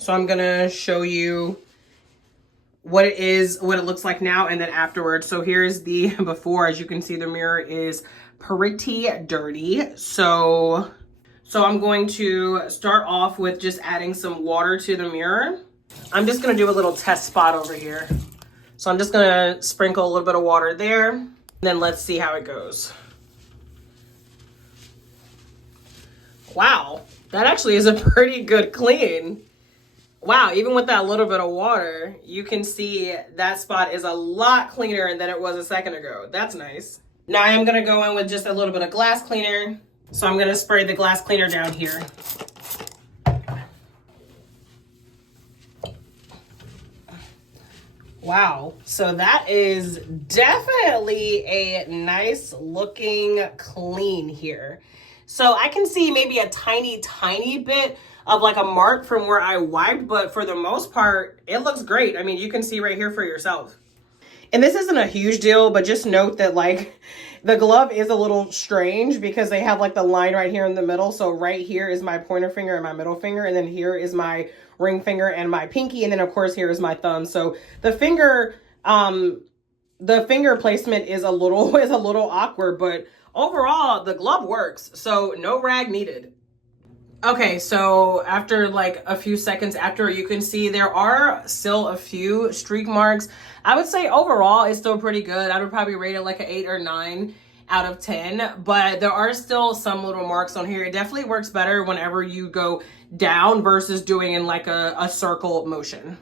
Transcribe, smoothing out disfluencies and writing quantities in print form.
So I'm gonna show you what it looks like now and then afterwards. So here's the before. As you can see, the mirror is pretty dirty. So I'm going to start off with just adding some water to the mirror. I'm just gonna do a little test spot over here. So I'm just gonna sprinkle a little bit of water there. Then let's see how it goes. Wow, that actually is a pretty good clean. Wow, even with that little bit of water, you can see that spot is a lot cleaner than it was a second ago. That's nice. Now I am gonna go in with just a little bit of glass cleaner. So I'm gonna spray the glass cleaner down here. Wow, so that is definitely a nice looking clean here. So I can see maybe a tiny bit of like a mark from where I wiped, but for the most part, it looks great. I mean, you can see right here for yourself. And this isn't a huge deal, but just note that like the glove is a little strange because they have like the line right here in the middle. So right here is my pointer finger and my middle finger. And then here is my ring finger and my pinky. And then of course, here is my thumb. So the finger placement is a little awkward, but overall the glove works. So no rag needed. Okay, so after like a few seconds after, you can see there are still a few streak marks. I would say overall it's still pretty good. I would probably rate it like an 8 or 9 out of 10, but there are still some little marks on here. It definitely works better whenever you go down versus doing in like a circle motion.